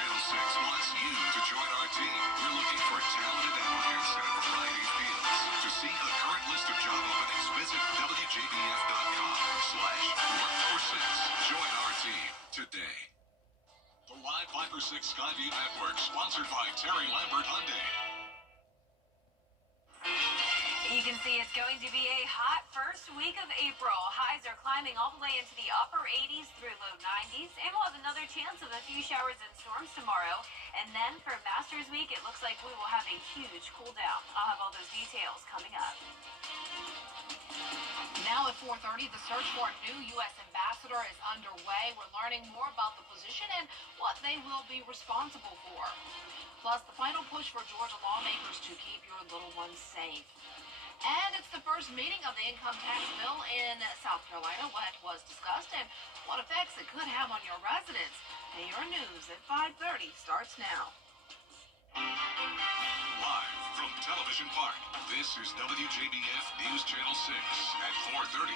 Channel 6 wants you to join our team. We're looking for talented applicants in a variety of fields. To see a current list of job openings, visit WJBF.com/workforce6. Join our team today. The Live 5 for 6 Skyview Network, sponsored by Terry Lambert Hyundai. You can see it's going to be a hot first week of April. Highs are climbing all the way into the upper 80s through low 90s, and we'll have another chance of a few showers and storms tomorrow. And then for Masters Week, it looks like we will have a huge cool down. I'll have all those details coming up. Now at 4:30, the search for a new U.S. ambassador is underway. We're learning more about the position and what they will be responsible for. Plus, the final push for Georgia lawmakers to keep your little ones safe. And it's the first meeting of the income tax bill in South Carolina. What was discussed and what effects it could have on your residents. And your news at 5:30 starts now. Live from Television Park, this is WJBF News Channel 6 at 4:30.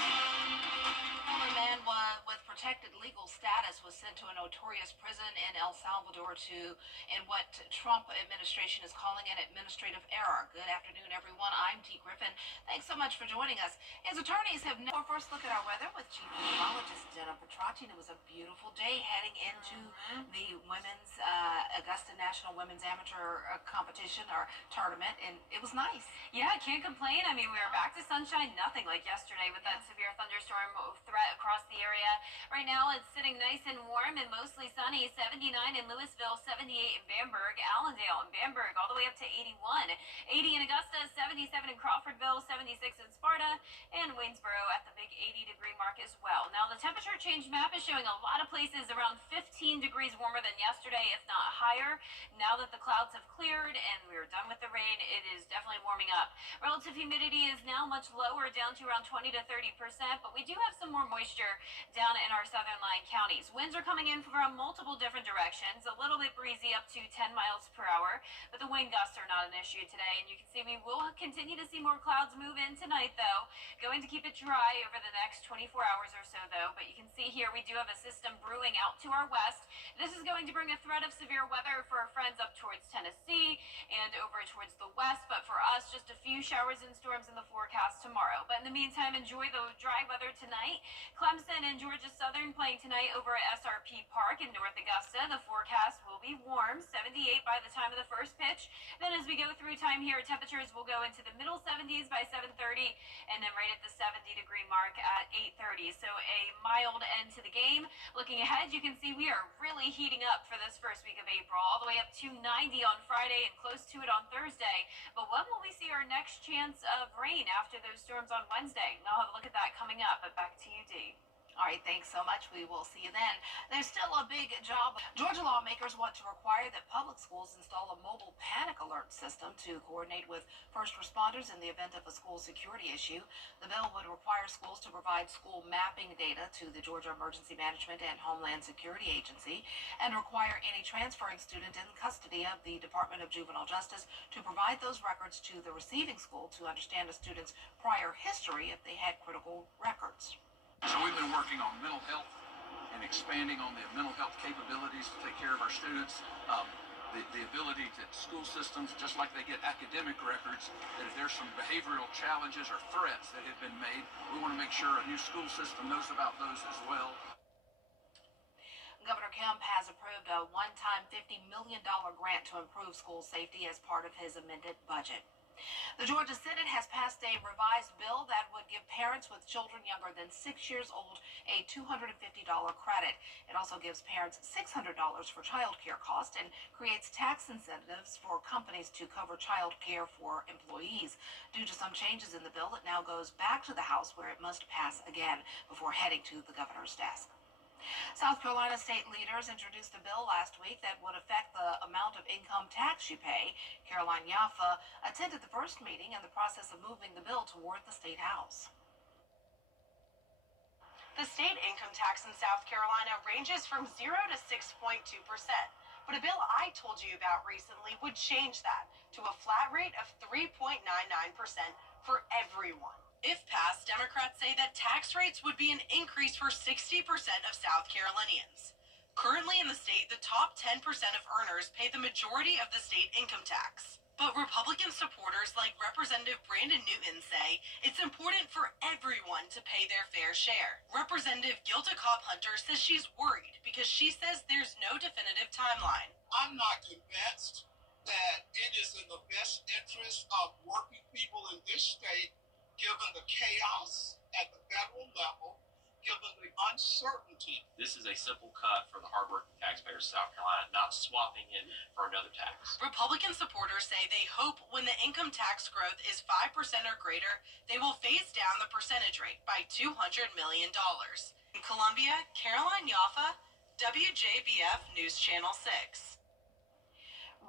A man with protected legal status was sent to a notorious prison in El Salvador in what Trump administration is calling an administrative error. Good afternoon, everyone. I'm Dee Griffin. Thanks so much for joining us. His attorneys have now first look at our weather with chief meteorologist Jennifer Trotty. It was a beautiful day heading into the women's Augusta National Women's Amateur competition or tournament, and it was nice. Yeah, can't complain. I mean, we were back to sunshine, nothing like yesterday with that severe thunderstorm threat across the area. Right now, it's sitting nice and warm and mostly sunny. 79 in Louisville, 78 in Bamberg, Allendale and Bamberg, all the way up to 81. 80 in Augusta, 77 in Crawfordville, 76 in Sparta, and Waynesboro at the big 80-degree mark as well. Now, the temperature change map is showing a lot of places around 15 degrees warmer than yesterday, if not higher. Now that the clouds have cleared and we're done with the rain, it is definitely warming up. Relative humidity is now much lower, down to around 20 to 30%, but we do have some more moisture down in our southern line counties. Winds are coming in from multiple different directions, a little bit breezy up to 10 miles per hour, but the wind gusts are not an issue today. And you can see we will continue to see more clouds move in tonight, though. Going to keep it dry over the next 24 hours or so, though. But you can see here we do have a system brewing out to our west. This is going to bring a threat of severe weather for our friends up towards Tennessee and over towards the west. But for us, just a few showers and storms in the forecast tomorrow. But in the meantime, enjoy the dry weather tonight. Clemson and Georgia Southern playing tonight over at SRP Park in North Augusta. The forecast will be warm, 78 by the time of the first pitch. Then as we go through time here, temperatures will go into the middle 70s by 7:30 and then right at the 70-degree mark at 8:30. So a mild end to the game. Looking ahead, you can see we are really heating up for this first week of April, all the way up to 90 on Friday and close to it on Thursday. But when will we see our next chance of rain after those storms on Wednesday? And I'll have a look at that coming up, but back to you, Dee. All right, thanks so much. We will see you then. There's still a big job. Georgia lawmakers want to require that public schools install a mobile panic alert system to coordinate with first responders in the event of a school security issue. The bill would require schools to provide school mapping data to the Georgia Emergency Management and Homeland Security Agency and require any transferring student in custody of the Department of Juvenile Justice to provide those records to the receiving school to understand a student's prior history if they had critical records. So we've been working on mental health and expanding on the mental health capabilities to take care of our students. The ability that school systems, just like they get academic records, that if there's some behavioral challenges or threats that have been made, we want to make sure a new school system knows about those as well. Governor Kemp has approved a one-time $50 million grant to improve school safety as part of his amended budget. The Georgia Senate has passed a revised bill that would give parents with children younger than 6 years old a $250 credit. It also gives parents $600 for child care costs and creates tax incentives for companies to cover child care for employees. Due to some changes in the bill, it now goes back to the House where it must pass again before heading to the governor's desk. South Carolina state leaders introduced a bill last week that would affect the amount of income tax you pay. Caroline Yaffa attended the first meeting in the process of moving the bill toward the state house. The state income tax in South Carolina ranges from 0 to 6.2%. But a bill I told you about recently would change that to a flat rate of 3.99% for everyone. If passed, Democrats say that tax rates would be an increase for 60% of South Carolinians. Currently in the state, the top 10% of earners pay the majority of the state income tax. But Republican supporters like Representative Brandon Newton say it's important for everyone to pay their fair share. Representative Gilda Cobb-Hunter says she's worried because she says there's no definitive timeline. I'm not convinced that it is in the best interest of working people in this state, given the chaos at the federal level, given the uncertainty. This is a simple cut for the hardworking taxpayers of South Carolina, not swapping it for another tax. Republican supporters say they hope when the income tax growth is 5% or greater, they will phase down the percentage rate by $200 million. In Columbia, Caroline Yaffa, WJBF News Channel 6.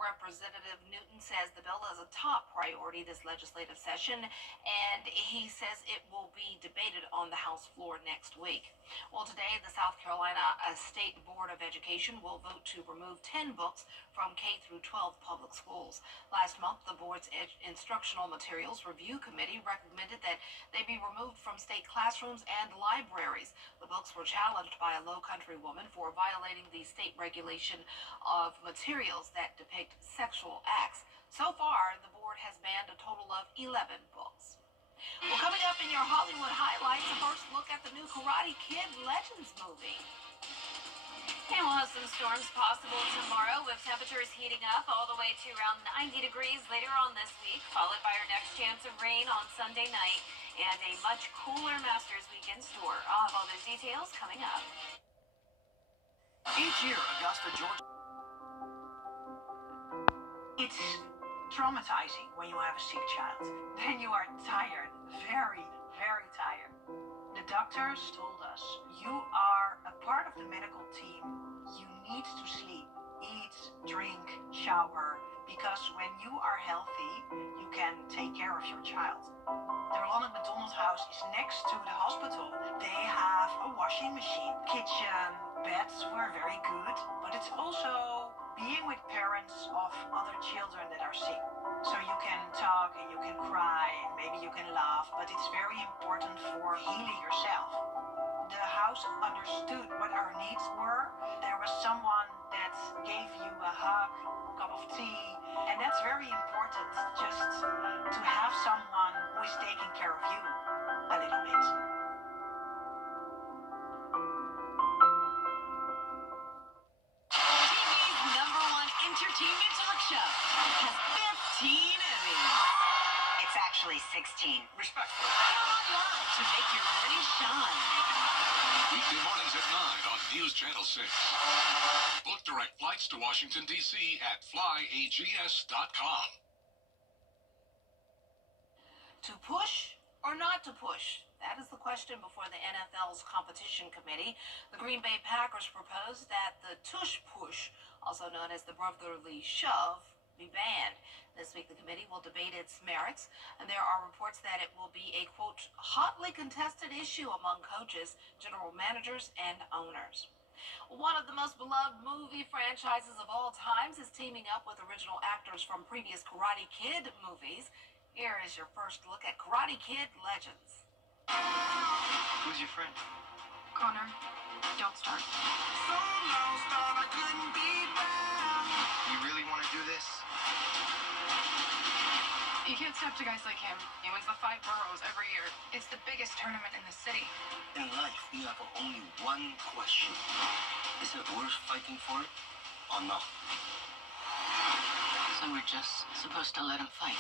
Representative Newton says the bill is a top priority this legislative session, and he says it will be debated on the House floor next week. Well, today, the South Carolina State Board of Education will vote to remove 10 books from K through 12 public schools. Last month, the board's Instructional Materials Review Committee recommended that they be removed from state classrooms and libraries. The books were challenged by a Low Country woman for violating the state regulation of materials that depict sexual acts. So far, the board has banned a total of 11 books. Well, coming up in your Hollywood highlights, a first look at the new Karate Kid Legends movie. And we'll have some storms possible tomorrow with temperatures heating up all the way to around 90 degrees later on this week, followed by our next chance of rain on Sunday night and a much cooler Masters weekend store. I'll have all those details coming up. Each year, Augusta, Georgia. It's traumatizing when you have a sick child. Then you are tired, very, very tired. The doctors told us, you are a part of the medical team. You need to sleep, eat, drink, shower, because when you are healthy, you can take care of your child. The Ronald McDonald House is next to the hospital. They have a washing machine, kitchen, beds were very good, but it's also being with parents of other children that are sick. So you can talk and you can cry and maybe you can laugh, but it's very important for healing yourself. The house understood what our needs were. There was someone that gave you a hug, a cup of tea, and that's very important, just to have someone who is taking care of you a little bit. TV's #1 entertainment talk show has 15 Emmys. It's actually 16. Respectfully. Come on live to make your morning shine. Weekday mornings at 9 on News Channel 6. Book direct flights to Washington, D.C. at flyags.com. To push or not to push? That is the question before the NFL's competition committee. The Green Bay Packers proposed that the tush push, also known as the brotherly shove, be banned. This week, the committee will debate its merits, and there are reports that it will be a, quote, hotly contested issue among coaches, general managers, and owners. One of the most beloved movie franchises of all times is teaming up with original actors from previous Karate Kid movies. Here is your first look at Karate Kid Legends. Who's your friend? Connor, don't start. So lost, thought I couldn't be found. You really want to do this? You can't step to guys like him. He wins the 5 boroughs every year. It's the biggest tournament in the city. In life, you have only one question. Is it worth fighting for it or not? So we're just supposed to let him fight.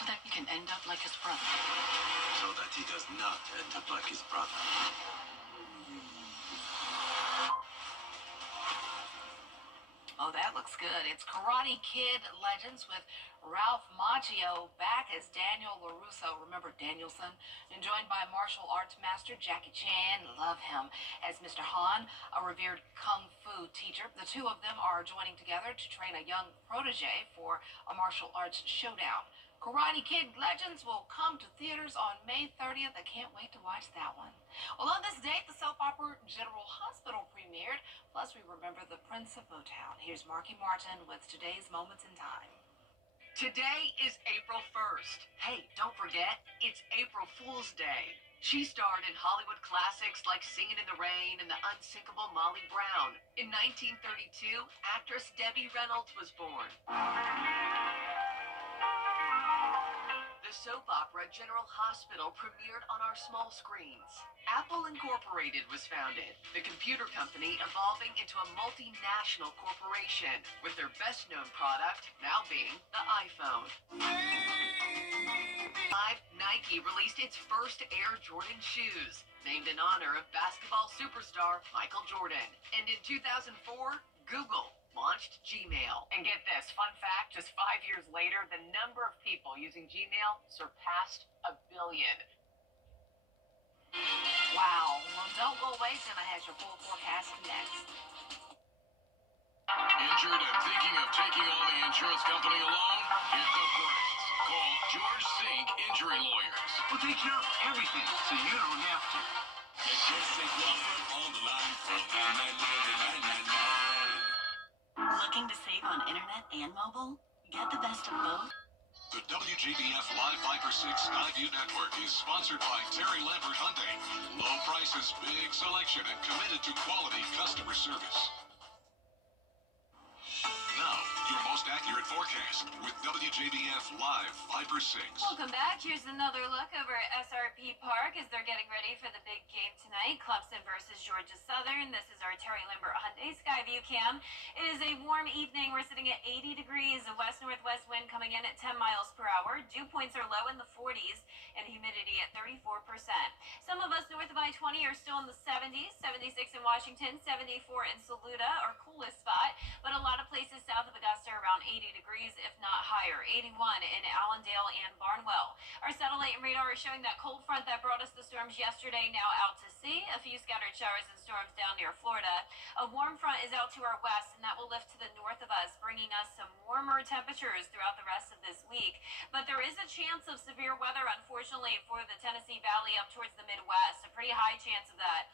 So that he can end up like his brother. So that he does not end up like his brother. Oh, that looks good. It's Karate Kid Legends with Ralph Macchio back as Daniel LaRusso. Remember Danielson? And joined by martial arts master Jackie Chan, love him, as Mr. Han, a revered kung fu teacher. The two of them are joining together to train a young protege for a martial arts showdown. Karate Kid Legends will come to theaters on May 30th. I can't wait to watch that one. Well, on this date, the soap opera General Hospital premiered. Plus, we remember the Prince of Motown. Here's Marky Martin with today's Moments in Time. Today is April 1st. Hey, don't forget, it's April Fool's Day. She starred in Hollywood classics like Singin' in the Rain and the unsinkable Molly Brown. In 1932, actress Debbie Reynolds was born. The soap opera General Hospital premiered on our small screens. Apple Incorporated was founded, the computer company evolving into a multinational corporation, with their best-known product now being the iPhone. Nike released its first Air Jordan shoes, named in honor of basketball superstar Michael Jordan. And in 2004, Google launched Gmail. And get this, fun fact, just 5 years later, the number of people using Gmail surpassed 1 billion. Wow. Well, don't go away, Jenna has your full forecast next. Injured and thinking of taking on the insurance company alone? Hit the brakes. Call George Sink Injury Lawyers. We'll take care of everything so you don't have to. Get your Sink law firm on the line for 999. Looking to save on internet and mobile? Get the best of both? The WJBF Live Viper 6 Skyview Network is sponsored by Terry Lambert Hyundai. Low prices, big selection, and committed to quality customer service. Now, your most accurate forecast with WJBF Live Viper 6. Welcome back. Here's another look over at SRP Park as they're getting ready for the big game tonight, Clemson versus Georgia Southern. This is our Terry Lambert Hyundai Skyview cam. It is a warm evening. We're sitting at 80 degrees, a west-northwest wind coming in at 10 miles per hour. Dew points are low in the 40s and humidity at 34%. Some of us north of I-20 are still in the 70s, 76 in Washington, 74 in Saluda, our coolest spot, but a lot of places south of Augusta around 80 degrees, if not higher. 81 in Allendale and Barnwell. Our satellite and radar is showing that cold front that brought us the storms yesterday now out to sea. A few scattered showers and storms down near Florida. A warm front is out to our west, and that will lift to the north of us, bringing us some warmer temperatures throughout the rest of this week. But there is a chance of severe weather, unfortunately, for the Tennessee Valley up towards the Midwest. A pretty high chance of that.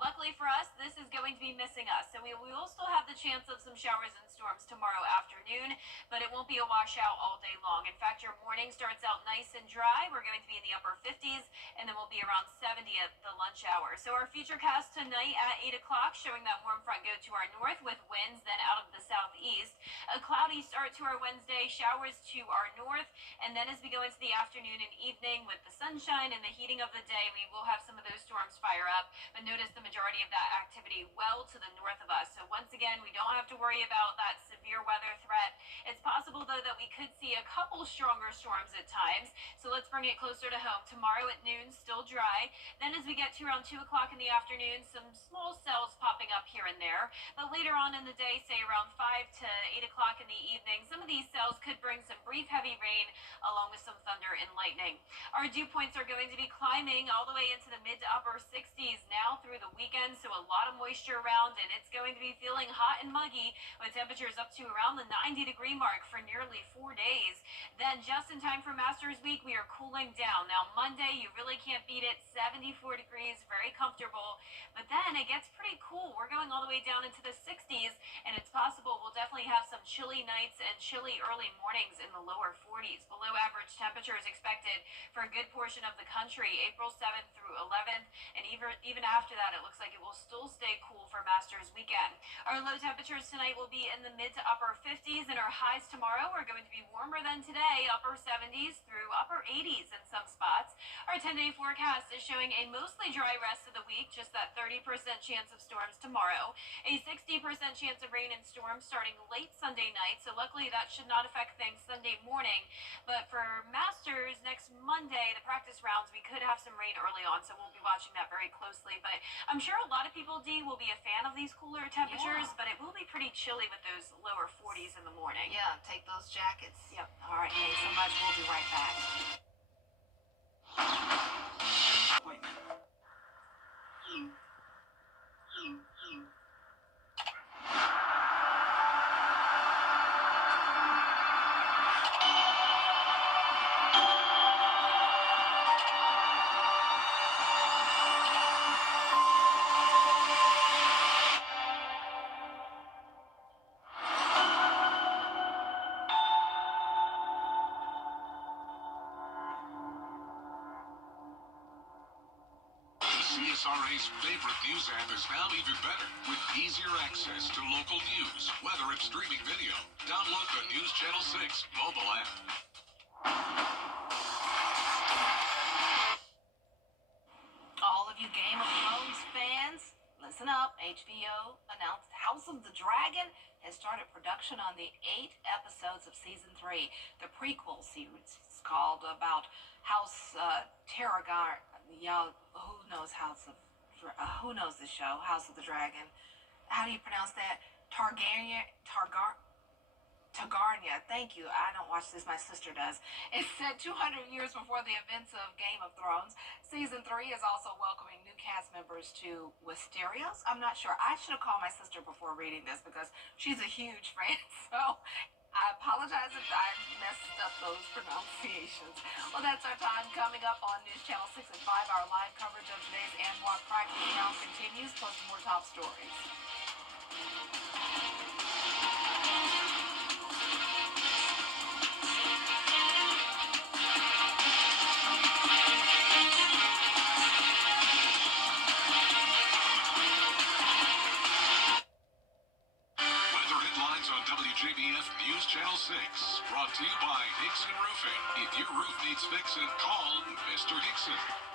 Luckily for us, this is going to be missing us, so we will still have the chance of some showers and storms tomorrow afternoon, but it won't be a washout all day long. In fact, your morning starts out nice and dry. We're going to be in the upper 50s, and then we'll be around 70 at the lunch hour. So our futurecast tonight at 8 o'clock showing that warm front go to our north with winds then out of the southeast. A cloudy start to our Wednesday, showers to our north, and then as we go into the afternoon and evening with the sunshine and the heating of the day, we will have some of those storms fire up, but notice the majority of that activity well to the north of us. So once again, we don't have to worry about that severe weather threat. It's possible, though, that we could see a couple stronger storms at times, so let's bring it closer to home. Tomorrow at noon, still dry. Then as we get to around 2 o'clock in the afternoon, some small cells popping up here and there, but later on in the day, say around 5 to 8 o'clock in the evening, some of these cells could bring some brief heavy rain along with some thunder and lightning. Our dew points are going to be climbing all the way into the mid to upper 60s now through the weekend, so a lot of moisture around, and it's going to be feeling hot and muggy with temperatures up to around the 90-degree mark for nearly 4 days. Then just in time for Masters Week, we are cooling down. Now Monday, you really can't beat it, 74 degrees, very comfortable, but then it gets pretty cool. We're going all the way down into the 60s, and it's possible we'll definitely have some chilly nights and chilly early mornings in the lower 40s. Below average temperatures expected for a good portion of the country, April 7th through 11th, and even after that, it looks like it will still stay cool for Masters Weekend. Our low temperatures tonight will be in the mid to upper 50s, and our highs tomorrow are going to be warmer than today, upper 70s through upper 80s in some spots. Our 10-day forecast is showing a mostly dry rest of the week, just that 30% chance of storms tomorrow, a 60% chance of rain and storms starting late Sunday night, so luckily that should not affect things Sunday morning. But for Masters next Monday, the practice rounds, we could have some rain early on, so we'll be watching that very closely. But I'm sure a lot of people, Dee, will be a fan of these cooler temperatures, but it will be pretty chilly with those lower 40s in the morning. Yeah, take those jackets. Yep. All right, thanks so much. We'll be right back. Appointment. SRA's favorite news app is now even better with easier access to local news, whether it's streaming video. Download the News Channel 6 mobile app. All of you Game of Thrones fans, listen up. HBO announced House of the Dragon has started production on the 8 episodes of season 3. The prequel series is called about House Targaryen. Y'all, who knows who knows the show, House of the Dragon? How do you pronounce that? Targaryen. Thank you. I don't watch this. My sister does. It's set 200 years before the events of Game of Thrones. Season 3 is also welcoming new cast members to Wisterios. I'm not sure. I should have called my sister before reading this because she's a huge fan. So I apologize if I messed up those pronunciations. Well, that's our time. Coming up on News Channel 6 at 5, our live coverage of today's Anwar crackdown continues, plus more top stories. On WJBF News Channel 6, brought to you by Hickson Roofing. If your roof needs fixing, call Mr. Hickson.